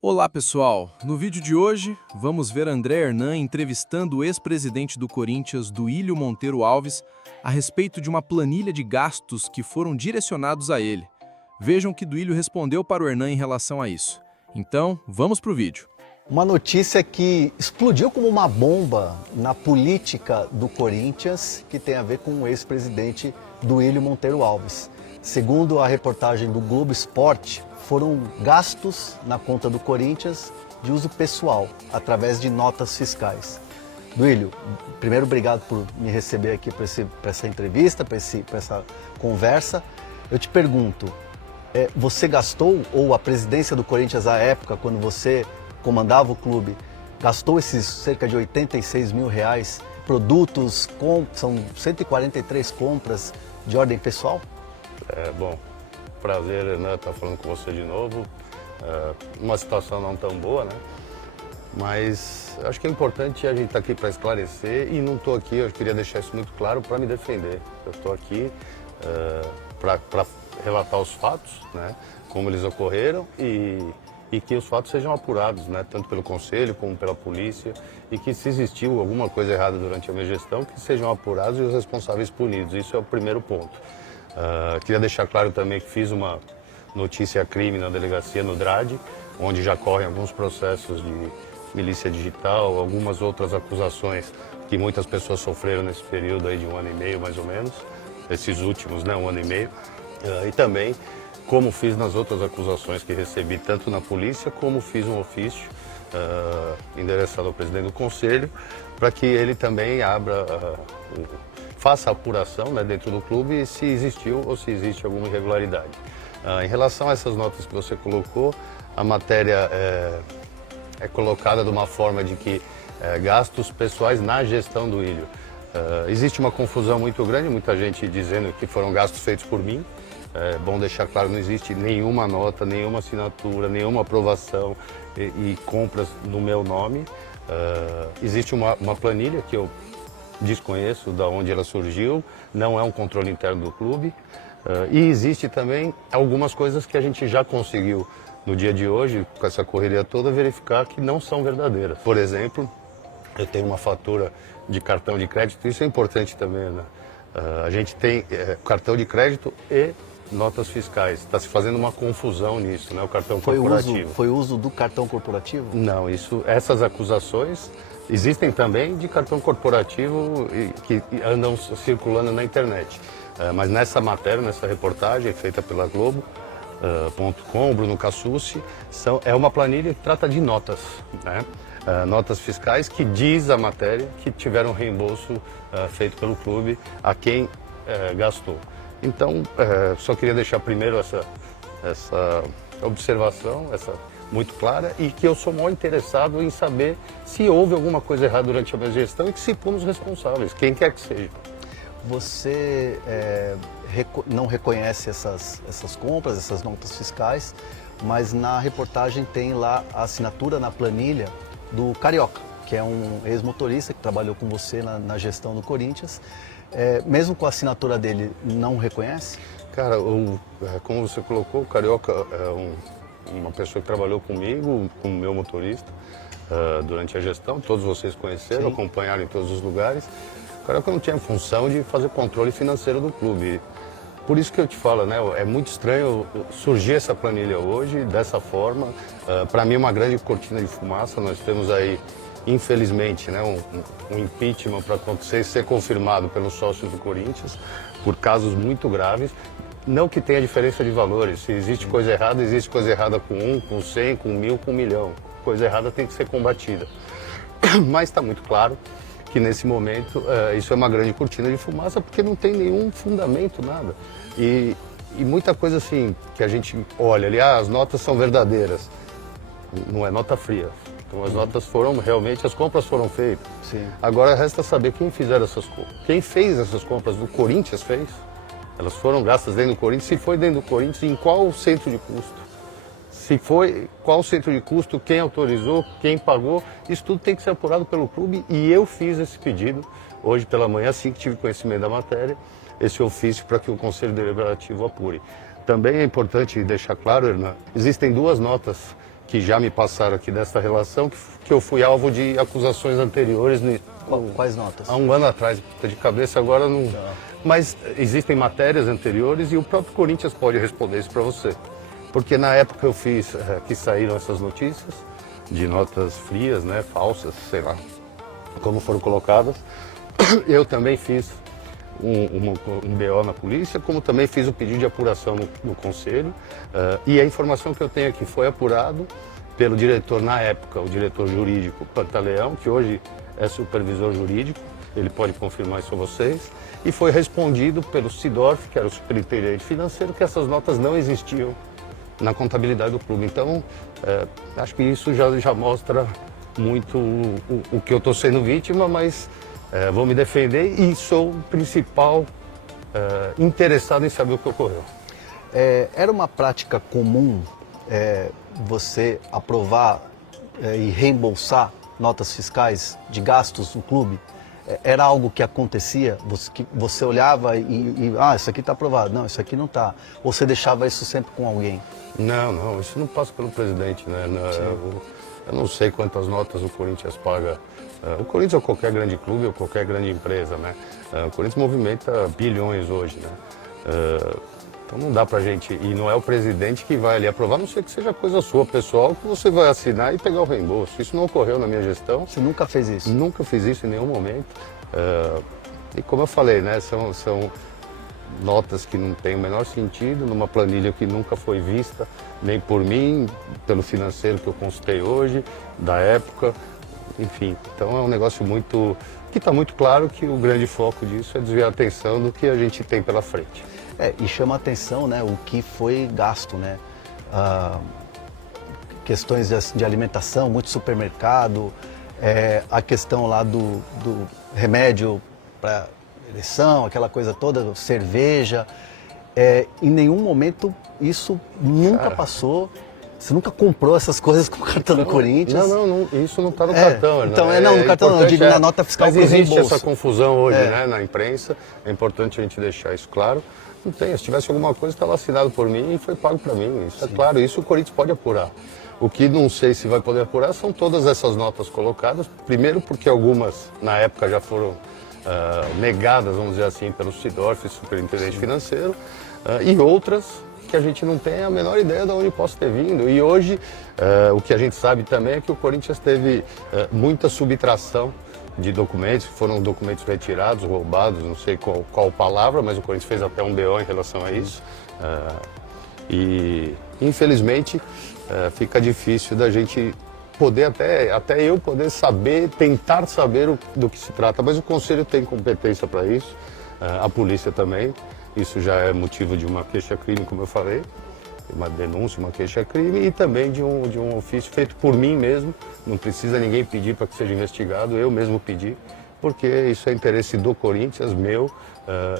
Olá pessoal, no vídeo de hoje vamos ver André Hernan entrevistando o ex-presidente do Corinthians, Duílio Monteiro Alves, a respeito de uma planilha de gastos que foram direcionados a ele. Vejam que Duílio respondeu para o Hernan em relação a isso. Então, vamos para o vídeo. Uma notícia que explodiu como uma bomba na política do Corinthians, que tem a ver com o ex-presidente Duílio Monteiro Alves. Segundo a reportagem do Globo Esporte, foram gastos na conta do Corinthians de uso pessoal, através de notas fiscais. Duílio, primeiro obrigado por me receber aqui para essa entrevista, para essa conversa. Eu te pergunto, você gastou, ou a presidência do Corinthians à época, quando você comandava o clube, gastou esses cerca de 86 mil reais, produtos, são 143 compras de ordem pessoal? Bom, prazer, né, estar falando com você de novo. Uma situação não tão boa, né? Mas acho que é importante a gente estar aqui para esclarecer e não estou aqui, eu queria deixar isso muito claro, para me defender. Eu estou aqui para relatar os fatos, né, como eles ocorreram e que os fatos sejam apurados, né, tanto pelo Conselho como pela polícia, e que se existiu alguma coisa errada durante a minha gestão, que sejam apurados e os responsáveis punidos. Isso é o primeiro ponto. Queria deixar claro também que fiz uma notícia crime na delegacia no DRAD, onde já correm alguns processos de milícia digital, algumas outras acusações que muitas pessoas sofreram nesse período aí de 1 ano e meio, mais ou menos, esses últimos, né, 1 ano e meio. E também, como fiz nas outras acusações que recebi, tanto na polícia, como fiz um ofício endereçado ao presidente do Conselho, para que ele também faça a apuração, né, dentro do clube se existiu ou se existe alguma irregularidade. Em relação a essas notas que você colocou, a matéria é colocada de uma forma de que gastos pessoais na gestão do Ilho. Existe uma confusão muito grande, muita gente dizendo que foram gastos feitos por mim. É bom deixar claro, não existe nenhuma nota, nenhuma assinatura, nenhuma aprovação e compras no meu nome. Existe uma planilha que eu desconheço de onde ela surgiu, não é um controle interno do clube. E existe também algumas coisas que a gente já conseguiu no dia de hoje, com essa correria toda, verificar que não são verdadeiras. Por exemplo, eu tenho uma fatura de cartão de crédito, isso é importante também, né? A gente tem cartão de crédito e notas fiscais. Está se fazendo uma confusão nisso, né? O cartão corporativo. Foi uso do cartão corporativo? Não, essas acusações existem também de cartão corporativo que andam circulando na internet. Mas nessa matéria, nessa reportagem feita pela Globo.com, Bruno Cassucci, é uma planilha que trata de notas, né? Notas fiscais que diz a matéria que tiveram reembolso feito pelo clube a quem gastou. Então, só queria deixar primeiro essa observação, muito clara, e que eu sou mal interessado em saber se houve alguma coisa errada durante a minha gestão e que se pune os responsáveis, quem quer que seja. Você não reconhece essas compras, essas notas fiscais, mas na reportagem tem lá a assinatura na planilha do Carioca, que é um ex-motorista que trabalhou com você na gestão do Corinthians. Mesmo com a assinatura dele, não reconhece? Cara, como você colocou, o Carioca é uma pessoa que trabalhou comigo, com o meu motorista, durante a gestão. Todos vocês conheceram, sim, acompanharam em todos os lugares. O Carioca não tinha função de fazer controle financeiro do clube. Por isso que eu te falo, né? É muito estranho surgir essa planilha hoje, dessa forma. Para mim é uma grande cortina de fumaça. Nós temos aí, infelizmente, né, um impeachment para acontecer e ser confirmado pelos sócios do Corinthians, por casos muito graves. Não que tenha diferença de valores. Se existe coisa errada, existe coisa errada com 1, com 100, com 1000, com 1 milhão. Coisa errada tem que ser combatida. Mas está muito claro que nesse momento isso é uma grande cortina de fumaça, porque não tem nenhum fundamento, nada. E muita coisa assim que a gente olha ali, as notas são verdadeiras. Não é nota fria. Então as notas foram, realmente, as compras foram feitas. Sim. Agora resta saber quem fizeram essas compras. Quem fez essas compras? O Corinthians fez? Elas foram gastas dentro do Corinthians? Se foi dentro do Corinthians, em qual centro de custo? Se foi, qual centro de custo, quem autorizou, quem pagou? Isso tudo tem que ser apurado pelo clube e eu fiz esse pedido hoje pela manhã, assim que tive conhecimento da matéria, esse ofício para que o Conselho Deliberativo apure. Também é importante deixar claro, Hernan, existem duas notas que já me passaram aqui dessa relação, que eu fui alvo de acusações anteriores. Quais notas? Há um ano atrás, de cabeça agora não... Mas existem matérias anteriores e o próprio Corinthians pode responder isso para você. Porque na época eu fiz, que saíram essas notícias, de notas frias, né, falsas, sei lá, como foram colocadas, eu também fiz um BO na polícia, como também fiz o pedido de apuração no conselho, e a informação que eu tenho aqui foi apurado pelo diretor, na época, o diretor jurídico Pantaleão, que hoje é supervisor jurídico, ele pode confirmar isso a vocês, e foi respondido pelo Sidorf, que era o superintendente financeiro, que essas notas não existiam na contabilidade do clube. Então, acho que isso já mostra muito o que eu estou sendo vítima, mas vou me defender e sou o principal interessado em saber o que ocorreu. Era uma prática comum você aprovar e reembolsar notas fiscais de gastos do clube? Era algo que acontecia? Você olhava e isso aqui está aprovado, não, isso aqui não está. Ou você deixava isso sempre com alguém? Não, isso não passa pelo presidente, né? Eu não sei quantas notas o Corinthians paga. O Corinthians ou qualquer grande clube ou qualquer grande empresa, né? O Corinthians movimenta bilhões hoje, né? Então não dá pra gente, e não é o presidente que vai ali aprovar, a não ser que seja coisa sua, pessoal, que você vai assinar e pegar o reembolso. Isso não ocorreu na minha gestão. Você nunca fez isso? Nunca fiz isso em nenhum momento. E como eu falei, né, são notas que não têm o menor sentido, numa planilha que nunca foi vista, nem por mim, pelo financeiro que eu consultei hoje, da época, enfim. Então é um negócio que está muito claro que o grande foco disso é desviar a atenção do que a gente tem pela frente. E chama a atenção, né, o que foi gasto, né? Questões de alimentação, muito supermercado, a questão lá do remédio para ereção, aquela coisa toda, cerveja. Em nenhum momento isso nunca passou. Você nunca comprou essas coisas com o cartão do Corinthians? Não, isso não está no cartão. Então, no cartão não, eu digo na nota fiscal. Mas existe essa confusão hoje, né, na imprensa, é importante a gente deixar isso claro. Não tem, se tivesse alguma coisa, estava assinado por mim e foi pago para mim, isso é claro, isso o Corinthians pode apurar. O que não sei se vai poder apurar são todas essas notas colocadas, primeiro porque algumas, na época, já foram negadas, vamos dizer assim, pelo Sidorf, superintendente financeiro, e outras que a gente não tem a menor ideia de onde possa ter vindo. E hoje, o que a gente sabe também é que o Corinthians teve muita subtração de documentos, foram documentos retirados, roubados, não sei qual palavra, mas o Corinthians fez até um BO em relação a isso. E, infelizmente, fica difícil da gente poder, até eu poder saber, tentar saber do que se trata, mas o Conselho tem competência para isso, a polícia também. Isso já é motivo de uma queixa-crime, como eu falei, uma denúncia, uma queixa-crime e também de um ofício feito por mim mesmo. Não precisa ninguém pedir para que seja investigado, eu mesmo pedi, porque isso é interesse do Corinthians, meu,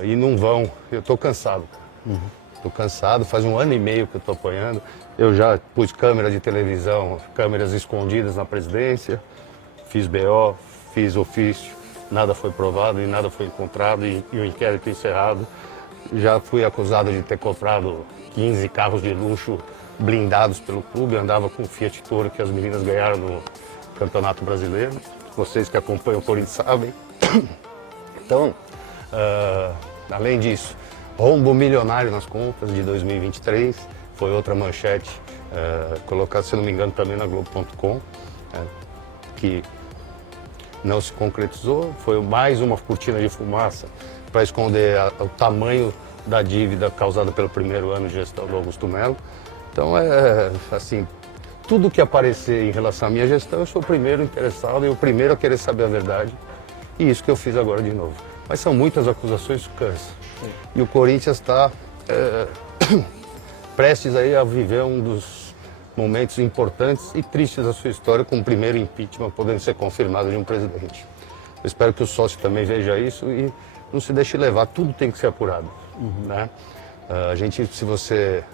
e não vão. Eu estou cansado. Estou cansado, faz 1 ano e meio que eu estou apanhando. Eu já pus câmera de televisão, câmeras escondidas na presidência, fiz BO, fiz ofício, nada foi provado e nada foi encontrado e o inquérito encerrado. Já fui acusado de ter comprado 15 carros de luxo blindados pelo clube, andava com o Fiat Toro que as meninas ganharam no Campeonato Brasileiro. Vocês que acompanham o Corinthians sabem. Então, além disso, rombo milionário nas contas de 2023, foi outra manchete, colocada, se não me engano, também na Globo.com, que não se concretizou, foi mais uma cortina de fumaça para esconder o tamanho da dívida causada pelo primeiro ano de gestão do Augusto Melo. Então, assim, tudo que aparecer em relação à minha gestão, eu sou o primeiro interessado e o primeiro a querer saber a verdade. E isso que eu fiz agora de novo. Mas são muitas acusações, isso cansa. E o Corinthians está prestes aí a viver um dos momentos importantes e tristes da sua história, com o primeiro impeachment podendo ser confirmado de um presidente. Eu espero que o sócio também veja isso e não se deixe levar, tudo tem que ser apurado. Né? A gente, se você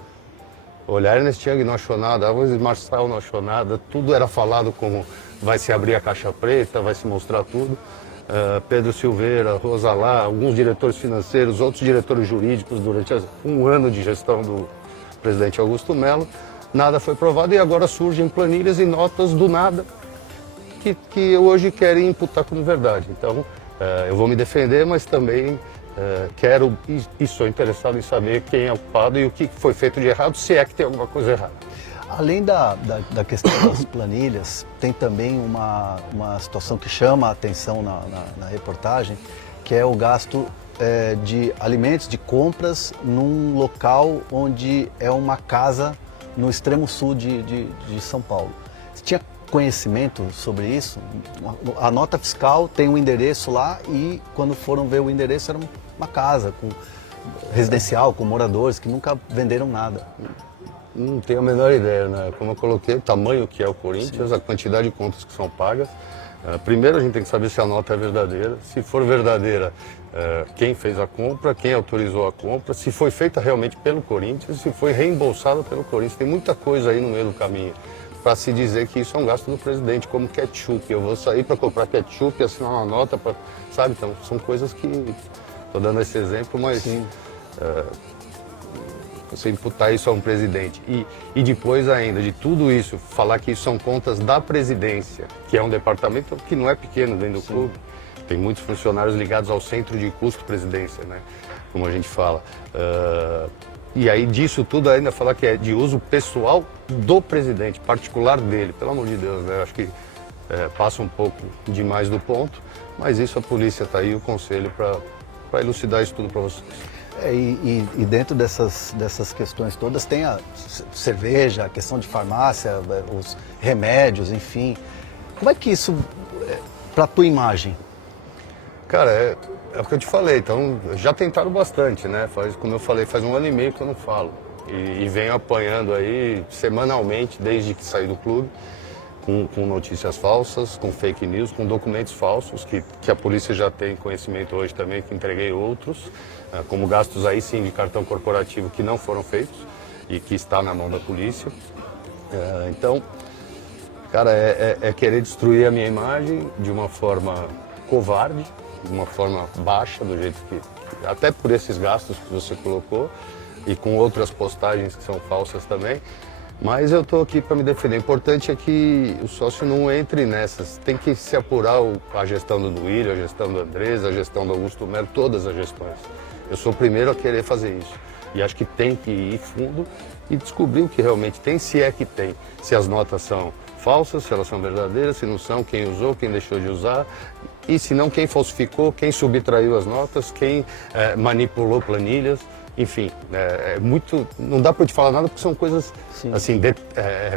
olhar, Ernest Young não achou nada, Alves Marçal não achou nada, tudo era falado como vai se abrir a caixa preta, vai se mostrar tudo. Pedro Silveira, Rosalá, alguns diretores financeiros, outros diretores jurídicos durante 1 ano de gestão do presidente Augusto Melo, nada foi provado e agora surgem planilhas e notas do nada que hoje querem imputar como verdade. Então, eu vou me defender, mas também quero e sou interessado em saber quem é o culpado e o que foi feito de errado, se é que tem alguma coisa errada. Além da questão das planilhas, tem também uma situação que chama a atenção na reportagem, que é o gasto de alimentos, de compras, num local onde é uma casa no extremo sul de São Paulo. Você tinha conhecimento sobre isso? A nota fiscal tem um endereço lá e quando foram ver o endereço era uma casa residencial, com moradores que nunca venderam nada. Não tenho a menor ideia, né? Como eu coloquei, o tamanho que é o Corinthians, a quantidade de contas que são pagas. Primeiro a gente tem que saber se a nota é verdadeira. Se for verdadeira, quem fez a compra, quem autorizou a compra, se foi feita realmente pelo Corinthians, se foi reembolsada pelo Corinthians. Tem muita coisa aí no meio do caminho para se dizer que isso é um gasto do presidente, como ketchup. Eu vou sair para comprar ketchup e assinar uma nota, sabe? Então, são coisas que... Estou dando esse exemplo, mas você imputar isso a um presidente e depois ainda de tudo isso, falar que isso são contas da presidência, que é um departamento que não é pequeno dentro do clube. Tem muitos funcionários ligados ao centro de custo presidência, né? Como a gente fala. E aí disso tudo ainda falar que é de uso pessoal do presidente, particular dele, pelo amor de Deus, né? Acho que passa um pouco demais do ponto, mas isso a polícia está aí, o conselho, para elucidar isso tudo para vocês. E dentro dessas questões todas tem a cerveja, a questão de farmácia, os remédios, enfim. Como é que isso, para a tua imagem? Cara, é o que eu te falei, então já tentaram bastante, né? Como eu falei, faz 1 ano e meio que eu não falo. E venho apanhando aí semanalmente, desde que saí do clube, com notícias falsas, com fake news, com documentos falsos, que a polícia já tem conhecimento hoje também, que entreguei outros, como gastos aí sim de cartão corporativo que não foram feitos e que está na mão da polícia. Então, cara, é querer destruir a minha imagem de uma forma covarde, de uma forma baixa, do jeito que... Até por esses gastos que você colocou e com outras postagens que são falsas também. Mas eu estou aqui para me defender. O importante é que o sócio não entre nessas. Tem que se apurar a gestão do Duílio, a gestão do Andrés, a gestão do Augusto Melo, todas as gestões. Eu sou o primeiro a querer fazer isso. E acho que tem que ir fundo e descobrir o que realmente tem, se é que tem. Se as notas são falsas, se elas são verdadeiras, se não são, quem usou, quem deixou de usar. E se não, quem falsificou, quem subtraiu as notas, quem manipulou planilhas. Enfim, muito, não dá para eu te falar nada porque são coisas assim,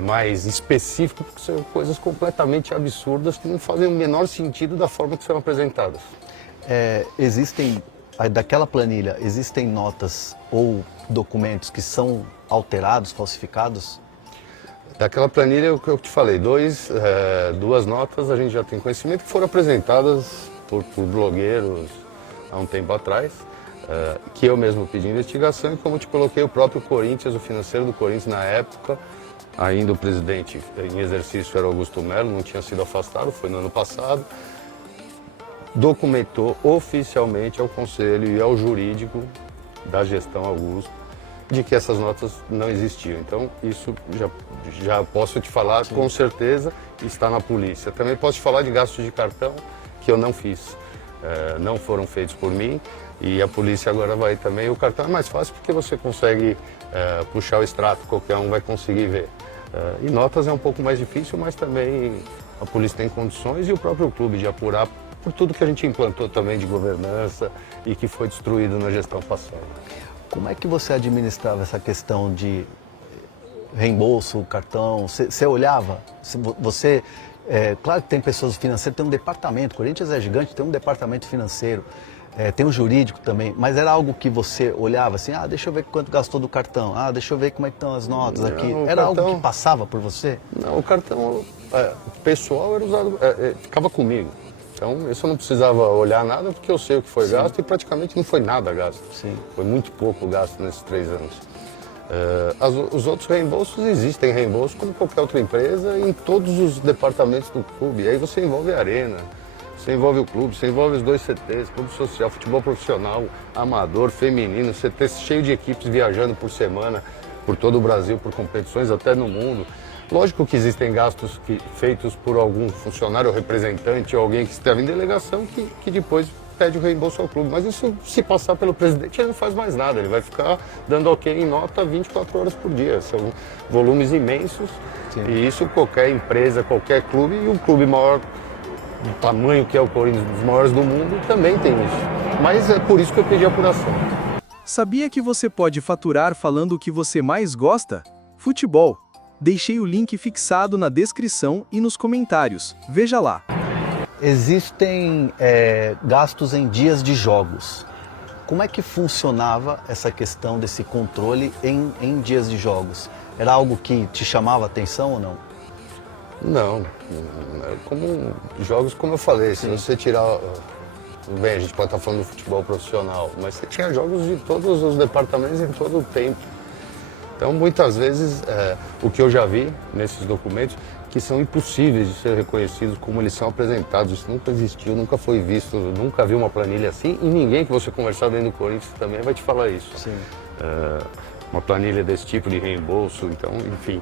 mais específicas, porque são coisas completamente absurdas que não fazem o menor sentido da forma que são apresentadas. Daquela planilha, existem notas ou documentos que são alterados, falsificados? Daquela planilha, o que eu te falei, duas notas a gente já tem conhecimento que foram apresentadas por blogueiros há um tempo atrás. Que eu mesmo pedi investigação e, como te coloquei, o próprio Corinthians, o financeiro do Corinthians na época, ainda o presidente em exercício era Augusto Melo, não tinha sido afastado, foi no ano passado, documentou oficialmente ao conselho e ao jurídico da gestão Augusto de que essas notas não existiam. Então, isso já posso te falar com certeza, está na polícia. Também posso te falar de gastos de cartão que eu não fiz, não foram feitos por mim. E a polícia agora vai também. O cartão é mais fácil porque você consegue puxar o extrato, qualquer um vai conseguir ver. E notas é um pouco mais difícil, mas também a polícia tem condições e o próprio clube de apurar por tudo que a gente implantou também de governança e que foi destruído na gestão passada. Como é que você administrava essa questão de reembolso, cartão? Você olhava? Claro que tem pessoas financeiras, tem um departamento, o Corinthians é gigante, tem um departamento financeiro. Tem um jurídico também, mas era algo que você olhava assim, deixa eu ver quanto gastou do cartão, deixa eu ver como é que estão as notas aqui. Era algo que passava por você? Não, o cartão pessoal era usado, ficava comigo. Então, isso eu não precisava olhar nada porque eu sei o que foi gasto e praticamente não foi nada gasto. Sim. Foi muito pouco gasto nesses 3 anos. Os outros reembolsos, existem reembolsos como qualquer outra empresa em todos os departamentos do clube. E aí você envolve a arena. Você envolve o clube, você envolve os 2 CTs, clube social, futebol profissional, amador, feminino, CT cheio de equipes viajando por semana, por todo o Brasil, por competições até no mundo. Lógico que existem gastos feitos por algum funcionário ou representante ou alguém que esteve em delegação que depois pede o reembolso ao clube. Mas isso, se passar pelo presidente, ele não faz mais nada. Ele vai ficar dando ok em nota 24 horas por dia. São volumes imensos. Sim. E isso qualquer empresa, qualquer clube, e um clube maior do tamanho que é o Corinthians, dos maiores do mundo, também tem isso. Mas é por isso que eu pedi apuração. Sabia que você pode faturar falando o que você mais gosta? Futebol. Deixei o link fixado na descrição e nos comentários. Veja lá. Existem gastos em dias de jogos. Como é que funcionava essa questão desse controle em dias de jogos? Era algo que te chamava a atenção ou não? Não. Como jogos, como eu falei, se você tirar... Bem, a gente pode estar falando do futebol profissional, mas você tinha jogos de todos os departamentos em todo o tempo. Então, muitas vezes, o que eu já vi nesses documentos, que são impossíveis de ser reconhecidos como eles são apresentados. Isso nunca existiu, nunca foi visto, nunca vi uma planilha assim, e ninguém que você conversar dentro do Corinthians também vai te falar isso. Sim. Uma planilha desse tipo de reembolso, então, enfim,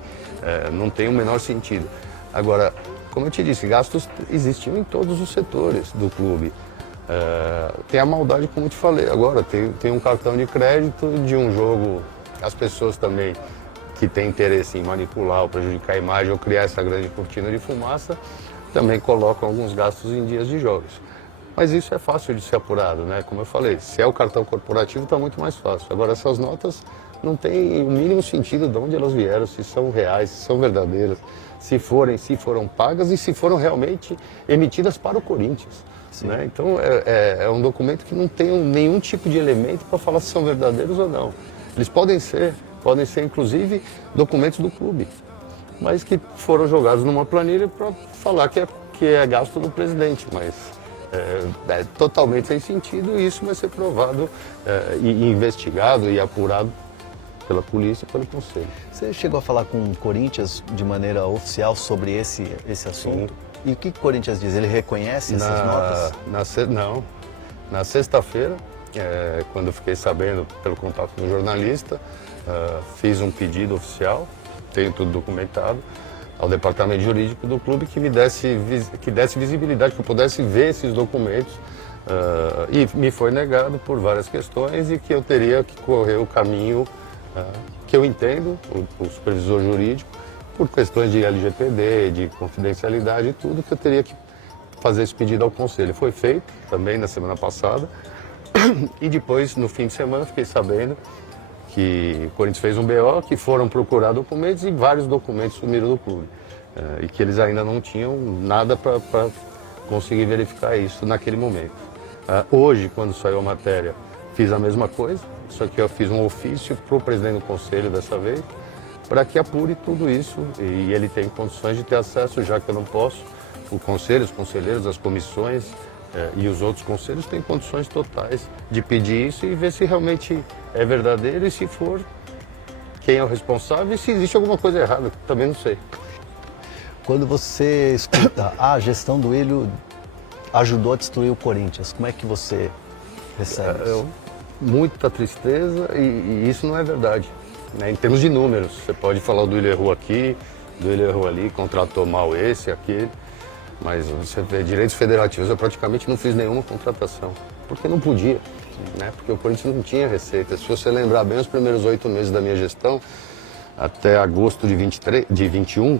não tem o menor sentido. Agora, como eu te disse, gastos existiam em todos os setores do clube. Tem a maldade, como eu te falei agora, tem um cartão de crédito de um jogo. As pessoas também que têm interesse em manipular ou prejudicar a imagem ou criar essa grande cortina de fumaça, também colocam alguns gastos em dias de jogos. Mas isso é fácil de ser apurado, né? Como eu falei, se é o cartão corporativo está muito mais fácil. Agora essas notas não têm o mínimo sentido de onde elas vieram, se são reais, se são verdadeiras, se foram pagas e se foram realmente emitidas para o Corinthians. Né? Então é um documento que não tem nenhum tipo de elemento para falar se são verdadeiros ou não. Eles podem ser inclusive documentos do clube, mas que foram jogados numa planilha para falar que é gasto do presidente, mas é totalmente sem sentido e isso vai ser provado e investigado e apurado pela polícia e pelo conselho. Você chegou a falar com o Corinthians de maneira oficial sobre esse assunto? Sim. E o que o Corinthians diz? Ele reconhece essas notas? Não. Na sexta-feira, quando eu fiquei sabendo pelo contato do jornalista, fiz um pedido oficial, tenho tudo documentado, ao departamento jurídico do clube que desse visibilidade, que eu pudesse ver esses documentos, e me foi negado por várias questões e que eu teria que correr o caminho que eu entendo, o supervisor jurídico, por questões de LGPD, de confidencialidade e tudo, que eu teria que fazer esse pedido ao conselho. Foi feito também na semana passada e depois, no fim de semana, fiquei sabendo que o Corinthians fez um BO, que foram procurar documentos e vários documentos sumiram do clube. E que eles ainda não tinham nada para conseguir verificar isso naquele momento. Hoje, quando saiu a matéria, fiz a mesma coisa, só que eu fiz um ofício para o presidente do conselho dessa vez, para que apure tudo isso e ele tem condições de ter acesso, já que eu não posso. O conselho, os conselheiros, as comissões e os outros conselhos têm condições totais de pedir isso e ver se realmente é verdadeiro e se for, quem é o responsável e se existe alguma coisa errada, também não sei. Quando você escuta a gestão do Ilho ajudou a destruir o Corinthians, como é que você recebe isso? Muita tristeza e isso não é verdade. Né? Em termos de números, você pode falar do Ilho errou aqui, do Ilho errou ali, contratou mal esse, aquele, mas você vê direitos federativos, eu praticamente não fiz nenhuma contratação, porque não podia, né? Porque o Corinthians não tinha receita. Se você lembrar bem, os primeiros 8 meses da minha gestão, até agosto de 21,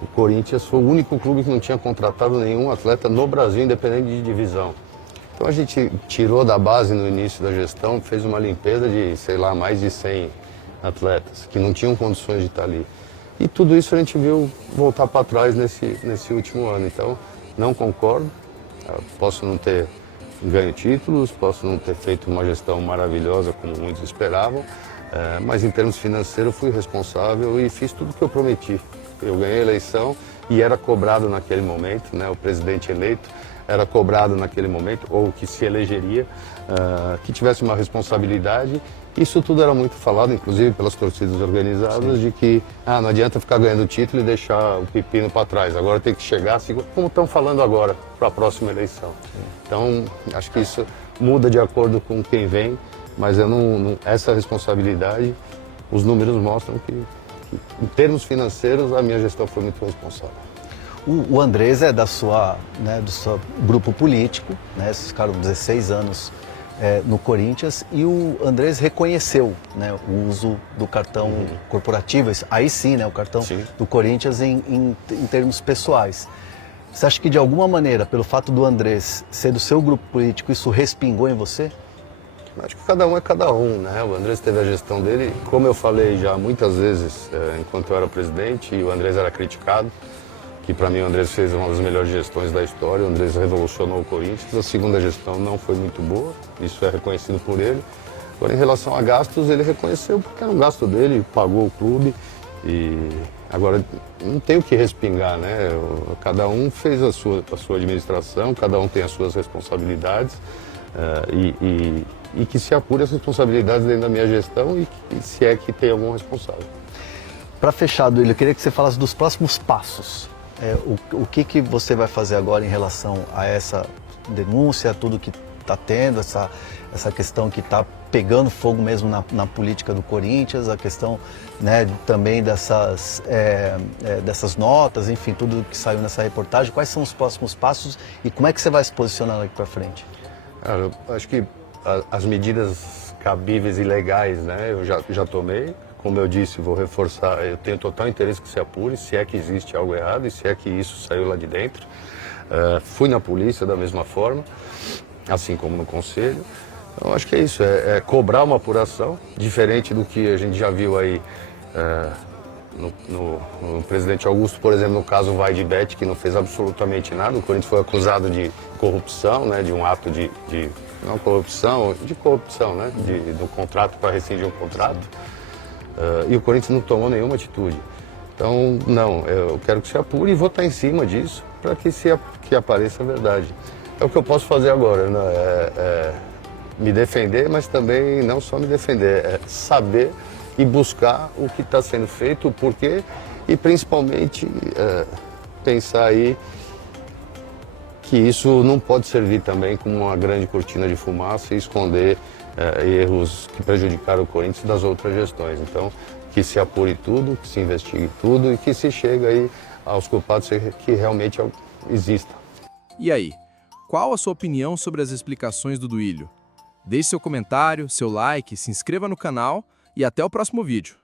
o Corinthians foi o único clube que não tinha contratado nenhum atleta no Brasil, independente de divisão. Então a gente tirou da base no início da gestão, fez uma limpeza de, sei lá, mais de 100 atletas que não tinham condições de estar ali. E tudo isso a gente viu voltar para trás nesse último ano. Então, não concordo. Posso não ter ganho títulos, posso não ter feito uma gestão maravilhosa como muitos esperavam, mas em termos financeiros fui responsável e fiz tudo o que eu prometi. Eu ganhei a eleição e era cobrado naquele momento, né? O presidente eleito era cobrado naquele momento, ou que se elegeria, que tivesse uma responsabilidade. Isso tudo era muito falado, inclusive pelas torcidas organizadas, de que não adianta ficar ganhando título e deixar o pepino para trás. Agora tem que chegar, assim, como estão falando agora, para a próxima eleição. Então, acho que isso muda de acordo com quem vem, mas essa responsabilidade os números mostram que, em termos financeiros, a minha gestão foi muito responsável. O Andrés é do seu grupo político, né? Vocês ficaram 16 anos no Corinthians, e o Andrés reconheceu, né, o uso do cartão corporativo, aí sim, né, o cartão do Corinthians em termos pessoais. Você acha que de alguma maneira, pelo fato do Andrés ser do seu grupo político, isso respingou em você? Acho que cada um é cada um, né? O Andrés teve a gestão dele, como eu falei já muitas vezes, enquanto eu era presidente, e o Andrés era criticado, que para mim o Andrés fez uma das melhores gestões da história, o Andrés revolucionou o Corinthians, a segunda gestão não foi muito boa, isso é reconhecido por ele. Agora, em relação a gastos, ele reconheceu porque era um gasto dele, pagou o clube, e agora não tem o que respingar, né? Cada um fez a sua administração, cada um tem as suas responsabilidades, e que se apure as responsabilidades dentro da minha gestão e se é que tem algum responsável. Para fechar, Duílio, eu queria que você falasse dos próximos passos. O que você vai fazer agora em relação a essa denúncia, tudo que está tendo, essa questão que está pegando fogo mesmo na política do Corinthians, a questão, né, também dessas notas, enfim, tudo que saiu nessa reportagem. Quais são os próximos passos e como é que você vai se posicionar daqui para frente? Cara, eu acho que as medidas cabíveis e legais, né, eu já tomei. Como eu disse, vou reforçar, eu tenho total interesse que se apure, se é que existe algo errado e se é que isso saiu lá de dentro. Fui na polícia da mesma forma, assim como no conselho. Então, acho que é isso, é cobrar uma apuração, diferente do que a gente já viu aí no presidente Augusto, por exemplo, no caso Vai de Bet, que não fez absolutamente nada. O Corinthians foi acusado de corrupção, né, de um ato não corrupção, de corrupção, né, do contrato para rescindir um contrato. E o Corinthians não tomou nenhuma atitude. Então, não, eu quero que se apure e vou estar em cima disso para que apareça a verdade. É o que eu posso fazer agora, né? Me defender, mas também não só me defender, é saber e buscar o que está sendo feito, o porquê, e principalmente pensar aí que isso não pode servir também como uma grande cortina de fumaça e esconder erros que prejudicaram o Corinthians das outras gestões. Então, que se apure tudo, que se investigue tudo e que se chegue aí aos culpados que realmente existam. E aí, qual a sua opinião sobre as explicações do Duílio? Deixe seu comentário, seu like, se inscreva no canal e até o próximo vídeo.